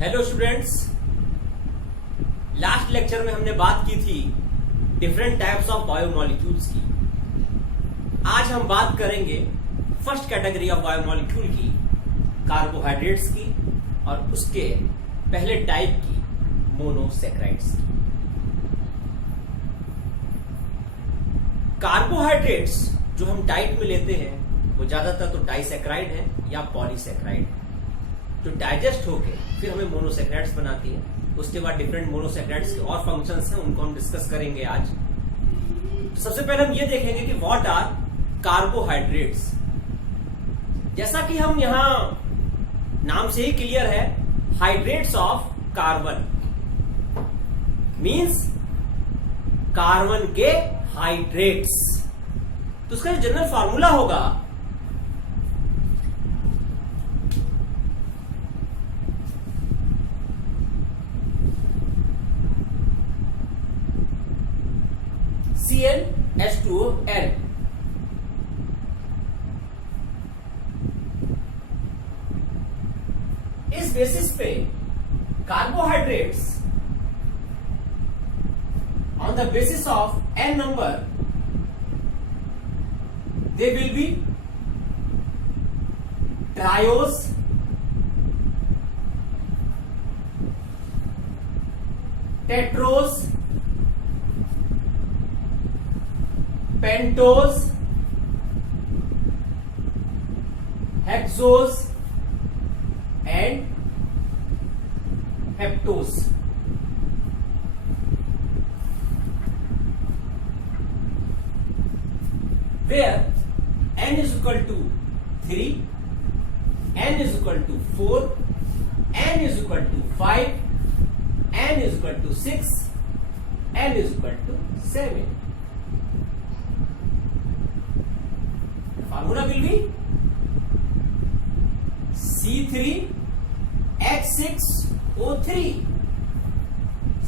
Hello students, last lecture में हमने बात की थी डिफरेंट टाइप्स ऑफ बायोमॉलिक्यूल्स की। आज हम बात करेंगे फर्स्ट कैटेगरी ऑफ बायोमॉलिक्यूल की, कार्बोहाइड्रेट्स की, और उसके पहले टाइप की, मोनोसैकराइड्स की। कार्बोहाइड्रेट्स जो हम डाइट में लेते हैं वो ज्यादातर तो डाइसैकराइड है या पॉलीसैकराइड है, जो डाइजेस्ट होके फिर हमें मोनोसैकराइड्स बनाती है। उसके बाद डिफरेंट मोनोसैकराइड्स के और फंक्शंस हैं, उनको हम डिस्कस करेंगे आज। तो सबसे पहले हम ये देखेंगे कि व्हाट आर कार्बोहाइड्रेट्स। जैसा कि हम यहां नाम से ही क्लियर है, hydrates of carbon means carbon के हाइड्रेट्स। तो उसका जो जनरल फार्मूला होगा CnH2n। इस बेसिस पे carbohydrates on the basis of n number they will be triose, tetrose, pentose, hexose and heptose। where n is equal to 3, n is equal to 4, n is equal to 5, n is equal to 6, n is equal to 7। Formula will be C3H6O3,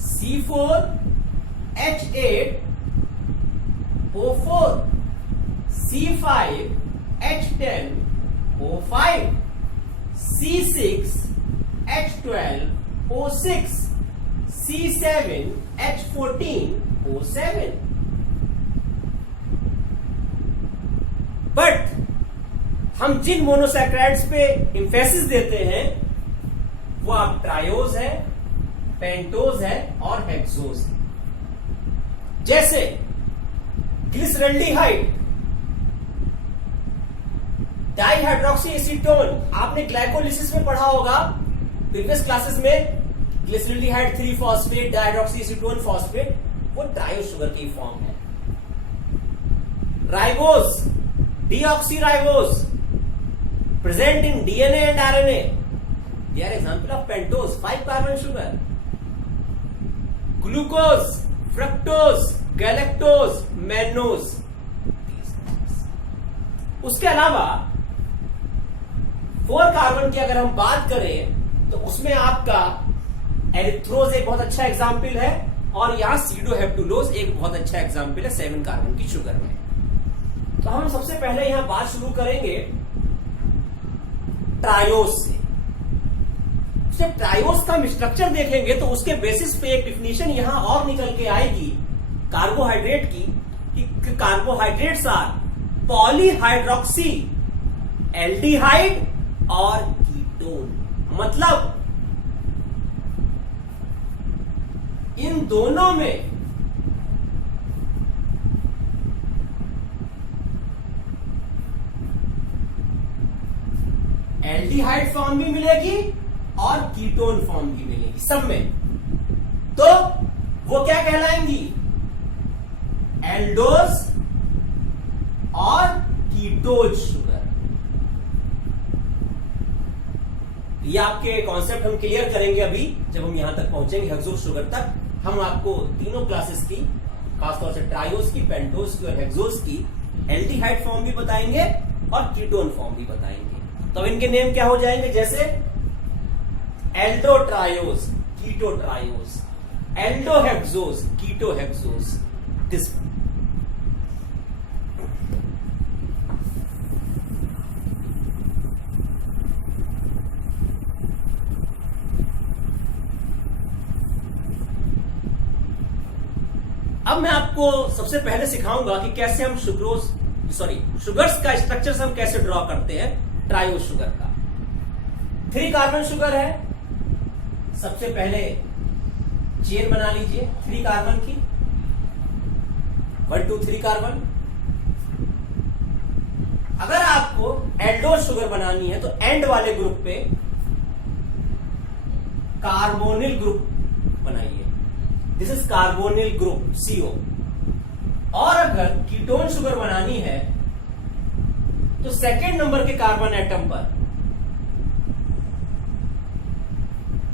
C4H8O4, C5H10O5, C6H12O6, C7H14O7। But हम जिन monosaccharides पे emphasis देते हैं वो आप triose है, pentose है और hexose है। जैसे ग्लिसरल्डिहाइड, डाइहाइड्रोक्सी एसीटोन, आपने ग्लाइकोलिसिस में पढ़ा होगा प्रीवियस क्लासेस में। Glyceraldehyde 3 phosphate, dihydroxy acetone phosphate, वो ट्रायोज शुगर की फॉर्म है। Ribose, deoxyribose present in DNA and RNA, they are example of pentose 5 carbon sugar। glucose, fructose, galactose, mannose। उसके अलावा 4 कार्बन की अगर हम बात करें तो उसमें आपका एरिथ्रोज एक बहुत अच्छा एग्जाम्पल है, और यहां सीडोहेप्टुलोज एक बहुत अच्छा एग्जाम्पल है 7 कार्बन की शुगर में। तो हम सबसे पहले यहां बात शुरू करेंगे ट्रायोज से। जब ट्रायोज का हम स्ट्रक्चर देखेंगे तो उसके बेसिस पे एक डिफिनीशन यहां और निकल के आएगी कार्बोहाइड्रेट की, कि कार्बोहाइड्रेट्स आर पॉलीहाइड्रोक्सी एल्डिहाइड और कीटोन। मतलब इन दोनों में एल्डिहाइड फॉर्म भी मिलेगी और कीटोन फॉर्म भी मिलेगी सब में। तो वो क्या कहलाएंगी? एल्डोज और कीटोज शुगर। ये आपके कॉन्सेप्ट हम क्लियर करेंगे अभी जब हम यहां तक पहुंचेंगे हेक्सोज शुगर तक। हम आपको तीनों क्लासेस की, खासतौर से ट्रायोज की, पेंटोज की और हेक्सोज की एल्डिहाइड फॉर्म भी बताएंगे और कीटोन फॉर्म भी बताएंगे। तो इनके नेम क्या हो जाएंगे? जैसे एल्डोट्रायोज, कीटोट्रायोज, एल्डोहेक्सोज, कीटोहेक्सोज। दिस अब मैं आपको सबसे पहले सिखाऊंगा कि कैसे हम शुगर्स का स्ट्रक्चर हम कैसे ड्रॉ करते हैं ट्रायो शुगर का। 3 कार्बन शुगर है। सबसे पहले चेन बना लीजिए 3 कार्बन की, 1 2 3 कार्बन। अगर आपको एल्डोज शुगर बनानी है तो एंड वाले ग्रुप पे कार्बोनिल ग्रुप बनाइए। This is carbonyl group CO। और अगर कीटोन शुगर बनानी है तो सेकेंड नंबर के कार्बन एटम पर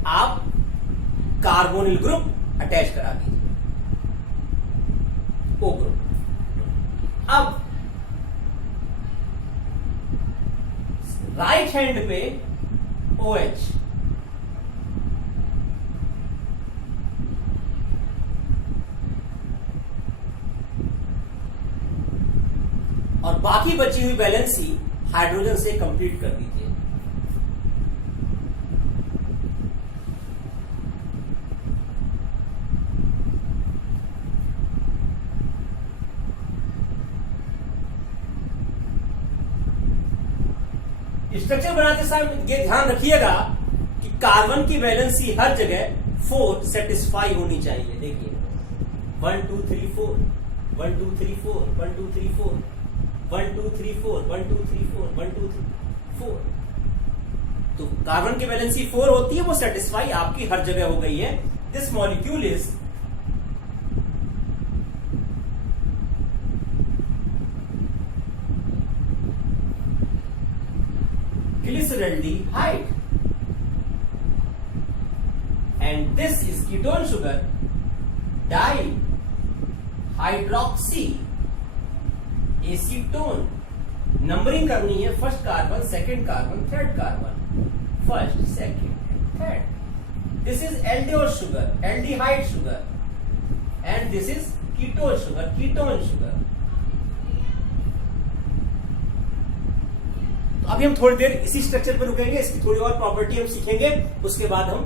आप कार्बोनिल ग्रुप अटैच करा दीजिए, O ग्रुप। अब राइट हैंड पे OH, और बाकी बची हुई बैलेंस ही हाइड्रोजन से कंप्लीट कर दीजिए। स्ट्रक्चर बनाते समय ये ध्यान रखिएगा कि कार्बन की वैलेंसी हर जगह 4 सेटिस्फाई होनी चाहिए। देखिए 1 2 3 4 1 2 3 4 1 2 3 4 1 2 3 4 1 2 3 4 1 2 3 4। तो कार्बन की वैलेंसी 4 होती है, वो सेटिस्फाई आपकी हर जगह हो गई है। This molecule is glyceraldehyde and this is ketone sugar dihydroxy acetone। Numbering करनी है, first carbon, second carbon, third carbon, first second third. This is aldose sugar, aldehyde sugar, and this is ketone sugar, ketone sugar. अभी हम थोड़ी देर इसी structure पर रुकेंगे, इसकी थोड़ी और प्रॉपर्टी हम सीखेंगे, उसके बाद हम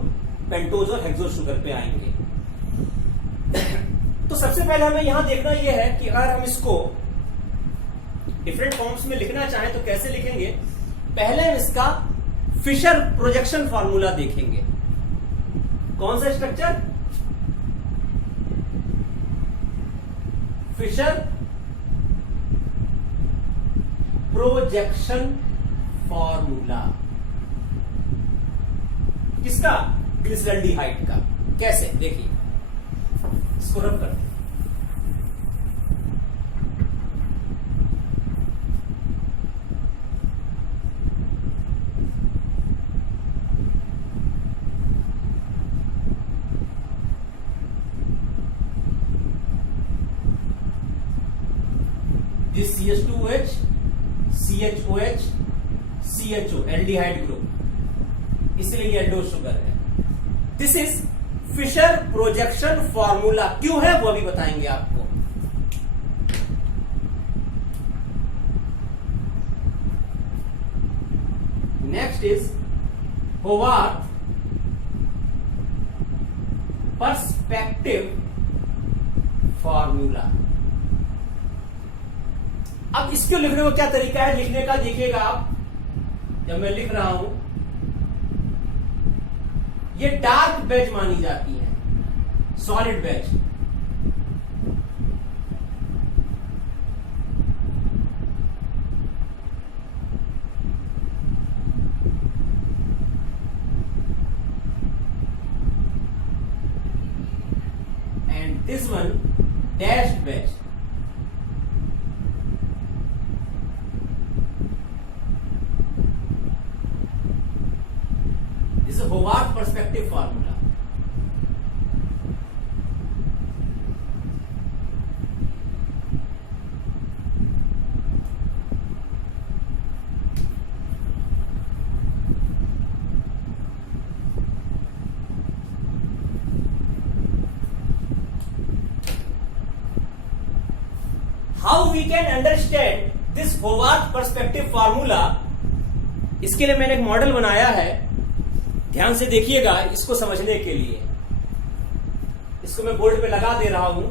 पेंटोज और हेक्सोज शुगर पे आएंगे। तो सबसे पहले हमें यहां देखना यह है कि अगर हम इसको डिफरेंट फॉर्म्स में लिखना चाहें तो कैसे लिखेंगे। पहले हम इसका फिशर प्रोजेक्शन फॉर्मूला देखेंगे। कौन सा स्ट्रक्चर? Fischer projection formula. किसका? ग्लिसरल्डिहाइड का। कैसे? देखिए, इसको रब करते हैं। This CH2OH, CHOH, CHO, aldehyde group, इसलिए एल्डोज शुगर है। This is Fischer projection formula. क्यों है वो अभी बताएंगे आपको। Next is Haworth perspective formula. अब इसको लिखने का क्या तरीका है लिखने का, देखिएगा आप। जब मैं लिख रहा हूं, ये डार्क बेज मानी जाती है, solid wedge. And this one dashed wedge. Haworth perspective formula. How we can understand this Haworth perspective formula. इसके लिए मैंने एक मॉडल बनाया है, ध्यान से देखिएगा इसको समझने के लिए। इसको मैं बोर्ड पे लगा दे रहा हूं।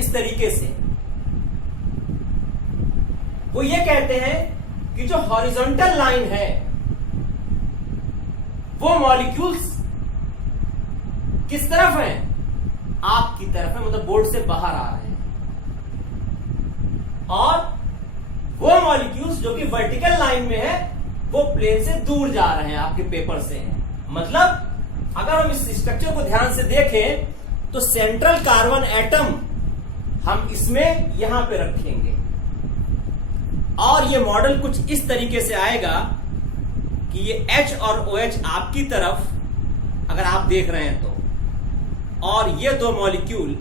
इस तरीके से। वो ये कहते हैं कि जो हॉरिजॉन्टल लाइन है वो मॉलिक्यूल्स किस तरफ हैं, आपकी तरफ है, मतलब बोर्ड से बाहर आ रहे हैं, और वो मॉलिक्यूल्स जो कि वर्टिकल लाइन में है वो प्लेन से दूर जा रहे हैं, आपके पेपर से हैं। मतलब अगर हम इस स्ट्रक्चर को ध्यान से देखें तो सेंट्रल कार्बन एटम हम इसमें यहां पे रखेंगे और ये मॉडल कुछ इस तरीके से आएगा कि ये H और OH आपकी तरफ अगर आप देख रहे हैं तो, और ये दो मॉलिक्यूल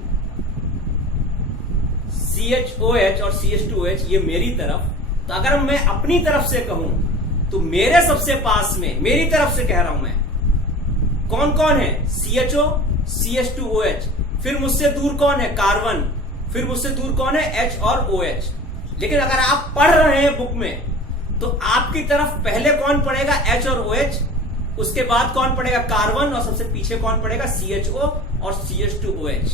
CHOH और CH2OH ये मेरी तरफ। तो अगर मैं अपनी तरफ से कहूं तो मेरे सबसे पास में, मेरी तरफ से कह रहा हूं मैं, कौन कौन है, CHO, CH2OH, फिर मुझसे दूर कौन है, कार्बन, फिर मुझसे दूर कौन है, H और OH। लेकिन अगर आप पढ़ रहे हैं बुक में तो आपकी तरफ पहले कौन पड़ेगा, H और OH, उसके बाद कौन पड़ेगा, कार्बन, और सबसे पीछे कौन पड़ेगा, CHO और CH2OH।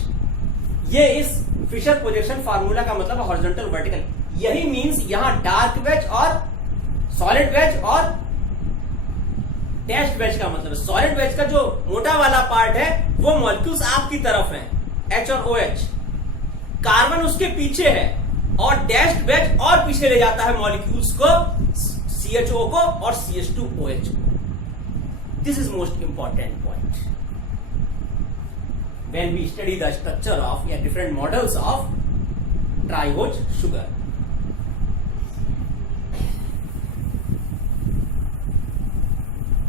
ये इस फिशर प्रोजेक्शन फार्मूला का मतलब है हॉरिजॉन्टल वर्टिकल। यही मींस यहां डार्क वेज और सॉलिड वेज और डैश्ड वेज का मतलब है, सॉलिड वेज का जो मोटा वाला पार्ट है वो मॉलिक्यूल्स आपकी तरफ हैं, H और OH, कार्बन उसके पीछे है, और डैश्ड वेज और पीछे ले जाता है मॉलिक्यूल्स को, CHO को और CH2OH को। This is most important point when we study the structure of या different models of triose sugar.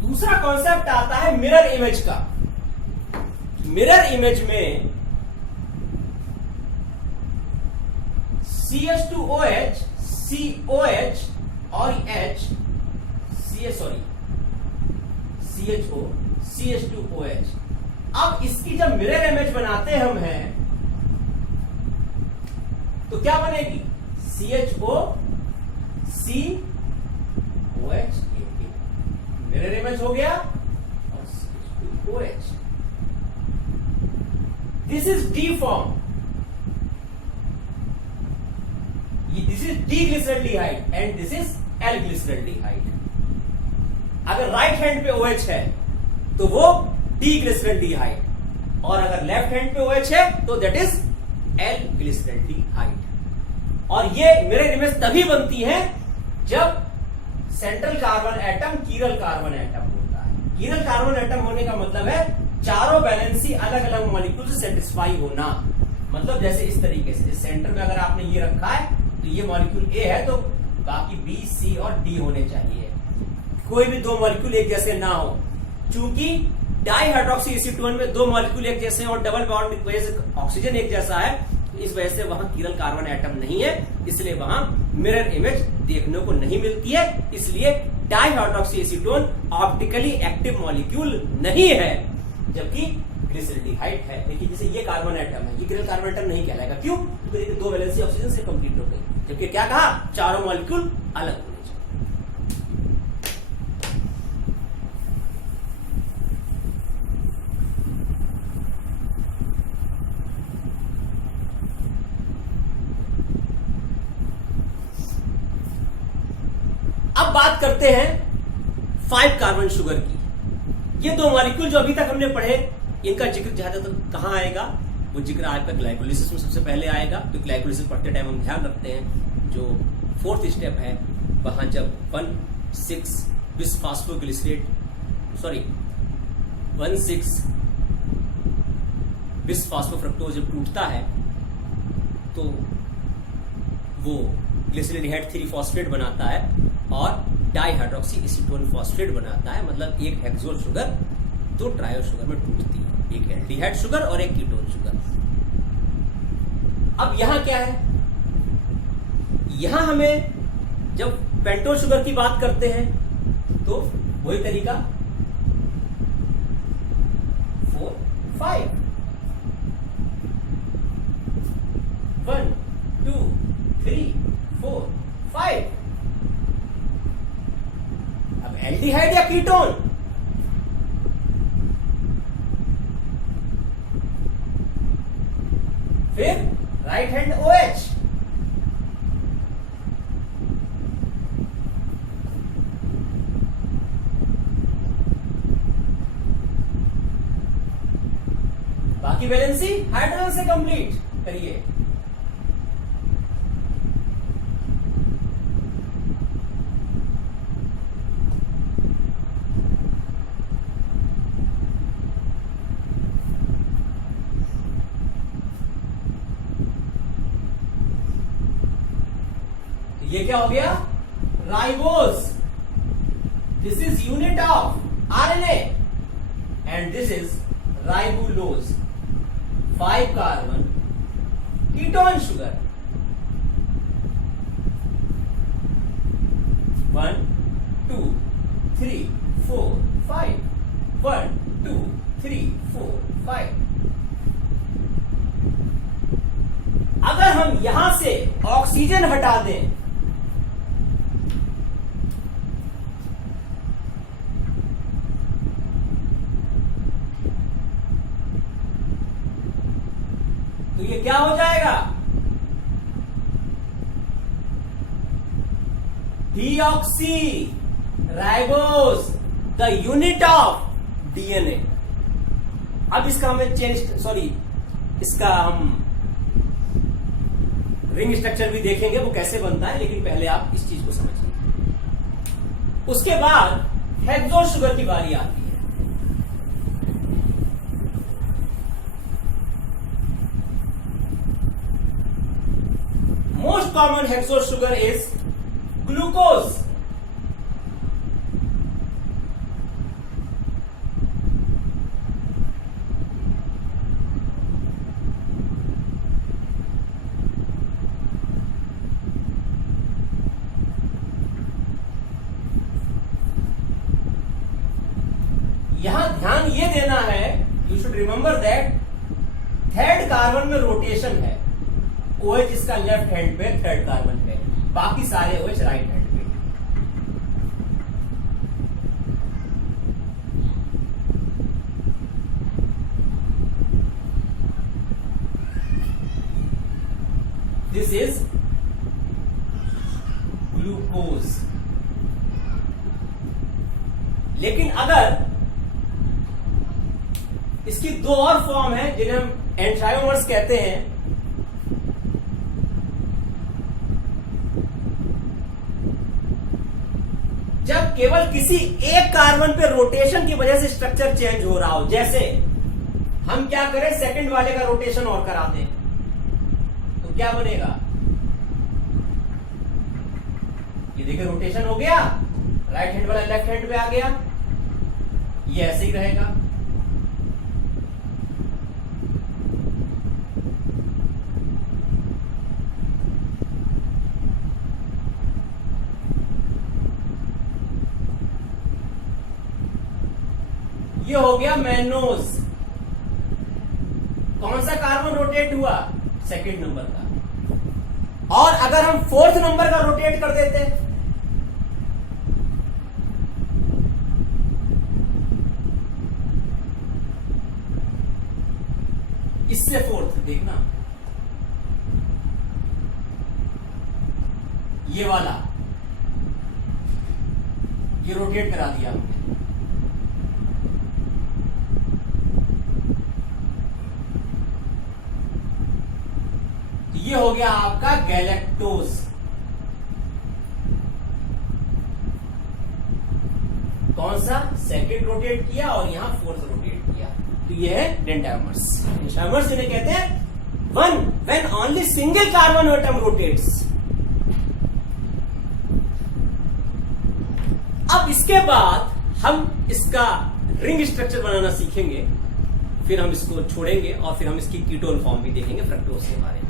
दूसरा कॉन्सेप्ट आता है मिरर इमेज का। मिरर इमेज में CH2OH, COH और CHO, CH2OH। अब इसकी जब मिरर इमेज बनाते हम हैं तो क्या बनेगी, CHO, COH, मिरर इमेज हो गया, और CH2OH। This is D form, this is D glyceraldehyde and this is L glyceraldehyde. अगर राइट हैंड पे OH है तो वो डी ग्लिसरल्डिहाइड, और अगर लेफ्ट हैंड पे OH है तो दैट इज एल ग्लिसरल्डिहाइड। और ये मिरर इमेज तभी बनती है जब central carbon atom chiral carbon atom होता है। कीरल कार्बन एटम होने का मतलब है चारों वैलेंसी अलग अलग मॉलिक्यूल से सेटिस्फाई होना। मतलब जैसे इस तरीके से, सेंटर में अगर आपने ये रखा है तो ये मॉलिक्यूल A है तो बाकी B, C और D होने चाहिए। कोई भी दो मॉलिक्यूल एक जैसे ना हो, चूंकि डाइहाइड्रोक्सी एसीटोन में दो मॉलिक्यूल एक जैसे हैं और डबल बॉन्ड की वजह से ऑक्सीजन एक जैसा है, तो इस वजह से वहां कीरल कार्बन एटम नहीं है, इसलिए वहां मिरर इमेज देखने को नहीं मिलती है। इसलिए dihydroxy acetone optically active molecule नहीं है, जबकि ग्लिसरल्डिहाइड है। देखिए जैसे ये कार्बन एटम है, ये कीरल कार्बन एटम नहीं कहलाएगा। क्यों? क्योंकि दो वैलेंसी ऑक्सीजन से कंप्लीट हो गई, जबकि क्या कहा, चारों मॉलिक्यूल अलग होने चाहिए। अब बात करते हैं 5 कार्बन शुगर की। ये दो मॉलिक्यूल जो अभी तक हमने पढ़े, इनका जिक्र ज्यादातर कहां आएगा, वो जिक्र आपका ग्लाइकोलिसिस में सबसे पहले आएगा। तो ग्लाइकोलिसिस पढ़ते टाइम हम ध्यान रखते हैं जो 4th स्टेप है, वहां जब 1,6 बिसफॉस्फोग्लिसरेट 1,6 बिसफॉस्फोफ्रक्टोज जब टूटता है तो वो ग्लिसरल्डिहाइड 3 फॉस्फेट बनाता है और डाइहाइड्रोक्सी एसीटोन फॉस्फेट बनाता है। मतलब एक हेक्सोल शुगर दो ट्रायो शुगर में टूटती है, एक एल्डिहाइड शुगर और एक कीटोन शुगर। अब यहां क्या है, यहां हमें जब पेंटोन शुगर की बात करते हैं तो वही तरीका 4, 5, 1, 2, 3, 4, 5। अब एल्डिहाइड या कीटोन, फिर राइट हैंड OH। बाकी वैलेंसी हाइड्रोजन से कंप्लीट करिए। ये क्या हो गया? Ribose. This is unit of RNA and this is ribulose. 5 carbon ketone sugar. 1 2 3 4 5 1 2 3 4 5। अगर हम यहां से ऑक्सीजन हटा दें तो ये क्या हो जाएगा? Deoxy ribose, the unit of DNA। अब इसका हमें इसका हम रिंग स्ट्रक्चर भी देखेंगे वो कैसे बनता है, लेकिन पहले आप इस चीज को समझिए। उसके बाद हेक्सो शुगर की बारी आती है। Most common hexose sugar is glucose। यहां ध्यान ये देना है, you should remember that third carbon में रोटेशन है। OH इसका लेफ्ट हैंड पे, थर्ड कार्बन पे, बाकी सारे OH राइट हैंड पे। This is glucose. लेकिन अगर इसकी 2 और फॉर्म है जिन्हें हम एंथ्रायोमर्स कहते हैं। जब केवल किसी एक कार्बन पे रोटेशन की वजह से स्ट्रक्चर चेंज हो रहा हो, जैसे हम क्या करें, सेकंड वाले का रोटेशन और करा दें, तो क्या बनेगा? ये देखिए रोटेशन हो गया, राइट हैंड वाला लेफ्ट हैंड पे आ गया, ये ऐसे ही रहेगा। ये हो गया मैनोज। कौन सा कार्बन रोटेट हुआ? सेकंड नंबर का। और अगर हम फोर्थ नंबर का रोटेट कर देते, इससे फोर्थ देखना, ये वाला, ये रोटेट करा दिया हमने। ये हो गया आपका गैलेक्टोज। कौन सा? सेकंड रोटेट किया और यहां फोर्थ रोटेट किया, तो ये है डेंटामर्स। डेंटामर्स जिन्हें कहते हैं when only single carbon atom rotates. अब इसके बाद हम इसका रिंग स्ट्रक्चर बनाना सीखेंगे, फिर हम इसको छोड़ेंगे और फिर हम इसकी कीटोन फॉर्म भी देखेंगे फ्रक्टोज के बारे में।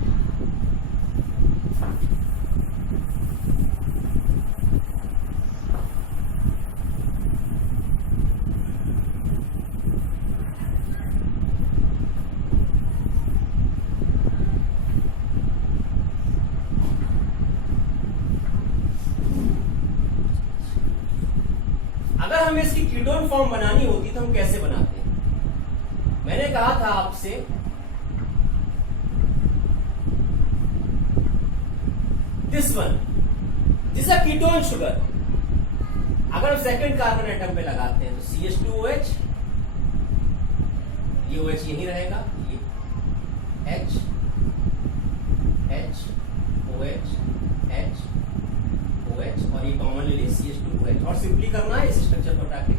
अगर हमें इसकी कीटोन फॉर्म बनानी होती तो हम कैसे बनाते हैं? मैंने कहा था आपसे this one, this a ketone sugar. अगर हम सेकंड कार्बन एटम पे लगाते हैं तो CH2OH, ये OH यही रहेगा, ये H H OH H OH और ये कॉमन ले लिए CH2OH, और सिंपली करना है इस स्ट्रक्चर को हटा के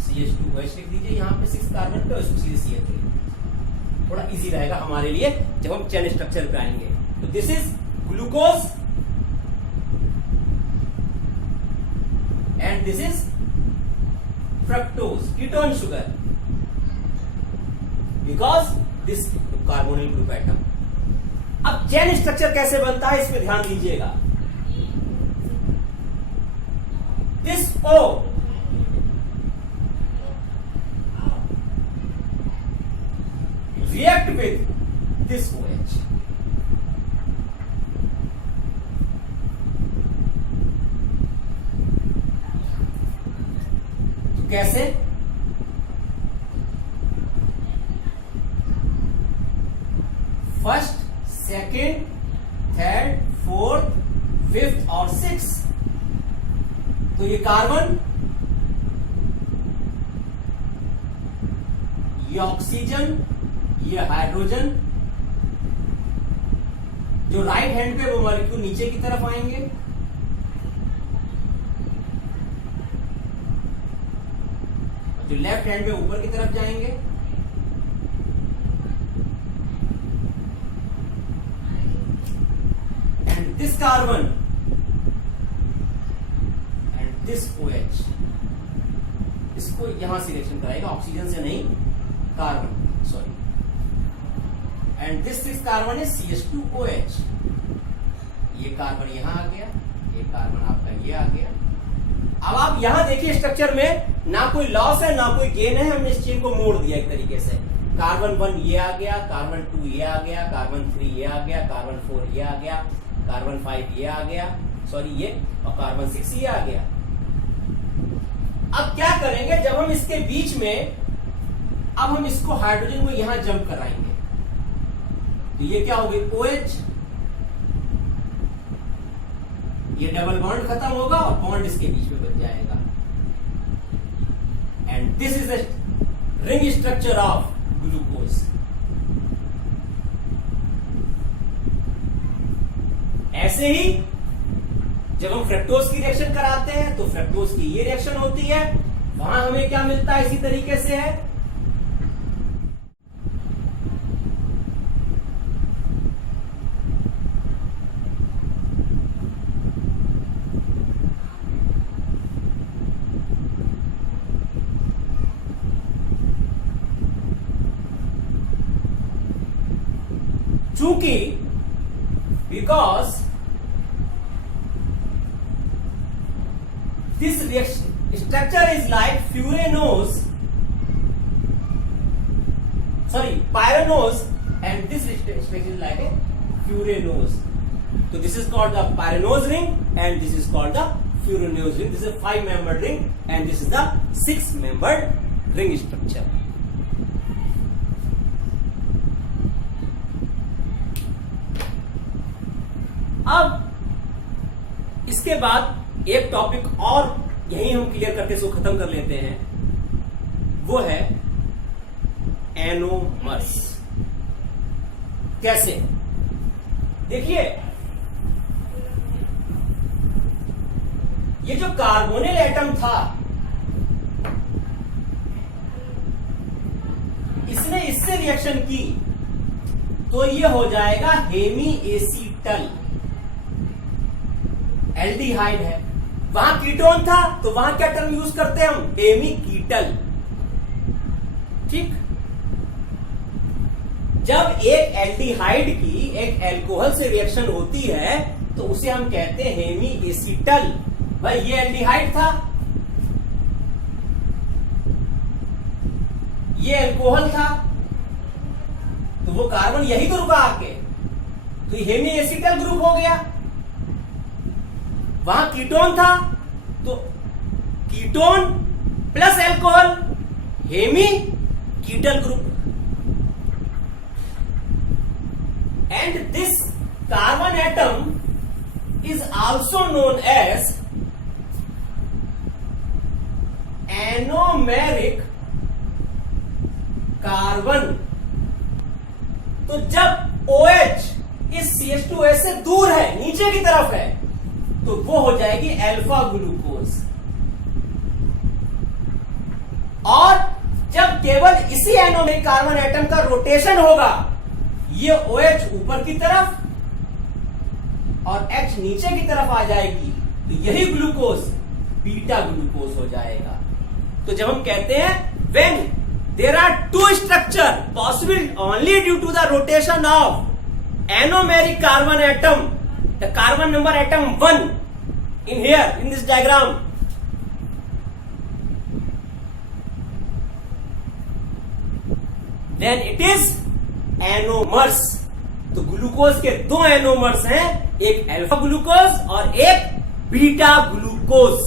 CH2OH लिख दीजिए यहाँ पे 6 कार्बन पे, और इसको सीधे CH3 लिख दीजिए। थोड़ा इजी रहेगा हमारे लिए जब हम चेन स्ट्रक्चर पे आएंगे। तो this is glucose and this is fructose, ketone sugar, because this carbonyl group atom. अब चेन स्ट्रक्चर कैसे बनता है इस पे ध्यान दीजिएगा। This O react with this OH, तो कैसे? First, second, third, fourth, fifth और सिक्स। तो ये कार्बन, ये ऑक्सीजन, ये हाइड्रोजन, जो राइट हैंड पे वो मॉलिक्यूल नीचे की तरफ आएंगे, और जो लेफ्ट हैंड पे ऊपर की तरफ जाएंगे। And this carbon and this OH, इसको यहां से रिएक्शन कराएगा, ऑक्सीजन से नहीं, carbon, sorry. And this carbon is CH2OH, ये कार्बन यहां आ गया, ये कार्बन आपका ये आ गया। अब आप यहां देखिए स्ट्रक्चर में ना कोई लॉस है ना कोई गेन है, हमने इस चेन को मोड़ दिया एक तरीके से। कार्बन 1 ये आ गया, कार्बन 2 ये आ गया, कार्बन 3 ये आ गया, कार्बन 4 ये आ गया, कार्बन 5 ये आ गया, सॉरी ये, और कार्बन 6 ये आ गया। अब क्या करेंगे, जब हम इसके बीच में, अब हम इसको हाइड्रोजन को यहां जंप कराएंगे, तो ये क्या होगी, OH, ये डबल बॉन्ड खत्म होगा और बॉन्ड इसके बीच में बन जाएगा। And this is the ring structure of glucose. ऐसे ही जब हम फ्रक्टोज की रिएक्शन कराते हैं तो फ्रक्टोज की ये रिएक्शन होती है, वहां हमें क्या मिलता है, इसी तरीके से है। चूंकि because this reaction structure is like furanose, sorry pyranose, and this structure is like a furanose. तो this is called the pyranose ring and this is called the furanose ring. This is 5 membered ring and this is the 6 membered ring structure. अब इसके बाद एक topic और यही हम clear करके इसको खत्म कर लेते हैं, वो है एनोमर्स। कैसे, देखिए ये जो कार्बोनिल एटम था, इसने इससे रिएक्शन की तो ये हो जाएगा हेमी एसीटल, एल्डिहाइड है। वहां कीटोन था तो वहां क्या टर्म यूज करते हैं हम, हेमी कीटल। ठीक, जब एक एल्डिहाइड की एक अल्कोहल से रिएक्शन होती है तो उसे हम कहते हैं हेमी एसीटल। भाई ये एल्डिहाइड था, ये अल्कोहल था, तो वो कार्बन यही तो रुका आके, तो ये हेमी एसीटल ग्रुप हो गया। वहां कीटोन था तो ketone plus alcohol, hemiketal group. And this carbon atom is also known as anomeric carbon. तो जब OH इस CH2S से दूर है, नीचे की तरफ है, तो वो हो जाएगी अल्फा ग्लूकोज। और जब केवल इसी एनोमेरिक कार्बन एटम का रोटेशन होगा, ये OH ऊपर की तरफ और H नीचे की तरफ आ जाएगी, तो यही ग्लूकोज बीटा ग्लूकोज हो जाएगा। तो जब हम कहते हैं when there are two structure possible only due to the rotation of anomeric carbon atom, the carbon number atom 1 in here in this diagram, then it is anomers. तो glucose के दो एनोमर्स हैं, एक अल्फा ग्लूकोज और एक beta glucose.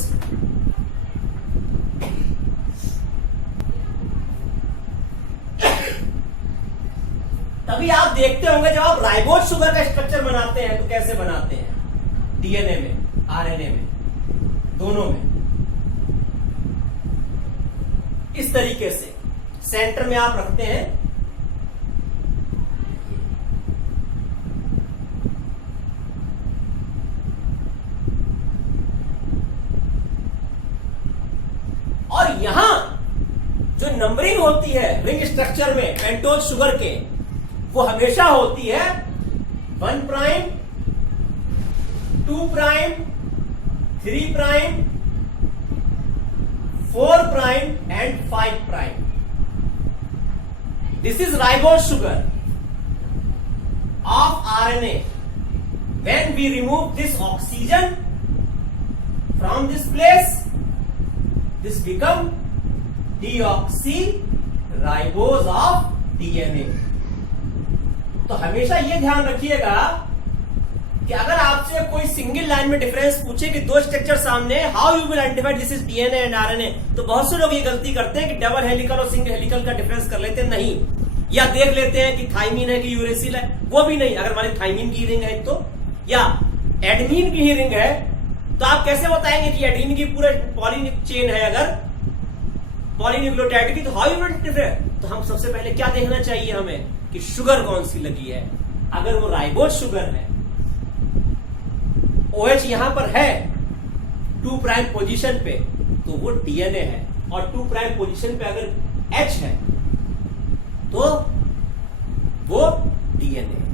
तभी आप देखते होंगे जब आप राइबोज शुगर का स्ट्रक्चर बनाते हैं तो कैसे बनाते हैं, डीएनए में, आरएनए में, दोनों में इस तरीके से सेंटर में आप रखते हैं, और यहां जो नंबरिंग होती है रिंग स्ट्रक्चर में पेंटोज शुगर के, वो हमेशा होती है 1 prime, 2 prime, 3 prime, 4 prime and 5 prime. This is ribose sugar of RNA. When we remove this oxygen from this place, this become deoxyribose of DNA। तो हमेशा ये ध्यान रखिएगा कि अगर आपसे कोई सिंगल लाइन में डिफरेंस पूछे कि दो स्ट्रक्चर सामने, how you will identify this is DNA and RNA, तो बहुत से लोग ये गलती करते हैं कि डबल हेलिकल और सिंगल हेलिकल का डिफरेंस कर लेते हैं। नहीं, या देख लेते हैं कि थाइमीन है कि यूरेसिल है, वो भी नहीं। अगर मान थाइमीन की रिंग है तो, या एडमीन की ही रिंग है, तो आप कैसे बताएंगे कि एडमीन की पूरा पॉली चेन है अगर पॉलीन्यूक्लियोटाइड की, तो हाउ यू विल डिफर। तो हम सबसे पहले क्या देखना चाहिए हमें कि शुगर कौन सी लगी है। अगर वो राइबोज शुगर है, OH यहां पर है 2 प्राइम पोजीशन पे, तो वो डीएनए है। और 2 प्राइम पोजीशन पे अगर H है तो वो डीएनए है।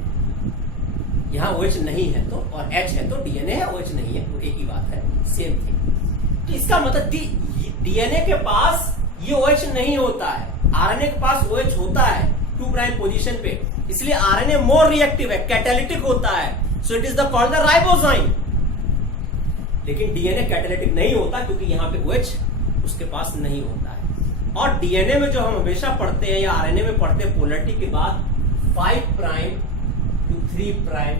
यहां OH नहीं है तो, और H है तो डीएनए है, OH नहीं है, वो एक ही बात है, सेम थिंग। तो इसका मतलब डीएनए के पास ये OH नहीं होता है, आरएनए के पास OH होता है 2 प्राइम पोजीशन पे, इसलिए आरएनए मोर रिएक्टिव है, कैटालिटिक होता है, so it is the called the ribozyme. लेकिन डीएनए कैटालिटिक नहीं होता क्योंकि यहां पे OH उसके पास नहीं होता है। और डीएनए में जो हम हमेशा पढ़ते हैं या आरएनए में पढ़ते हैं पोलरिटी के बाद 5 प्राइम टू 3 प्राइम,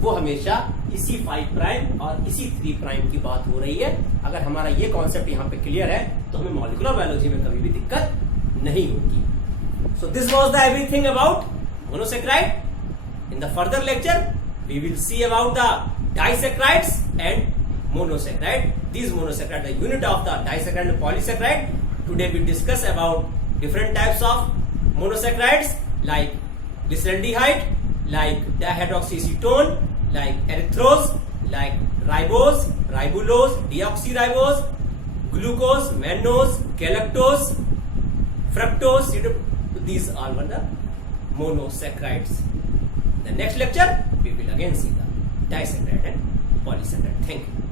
वो हमेशा इसी 5 प्राइम और इसी 3 प्राइम की बात हो रही है। अगर हमारा ये कॉन्सेप्ट यहाँ पे क्लियर है तो हमें मॉलिक्यूलर बायोलॉजी में कभी भी दिक्कत नहीं होगी। So this was the everything about monosaccharide. In the further lecture, we will see about the disaccharides and monosaccharide. These monosaccharide, the unit of the disaccharide and polysaccharide. Today we discuss about different types of monosaccharides like glyceraldehyde, like dihydroxyacetone, like erythrose, like ribose, ribulose, deoxyribose, glucose, mannose, galactose, fructose. These are the monosaccharides. The next lecture we will again see the disaccharide and polysaccharide. Thank you.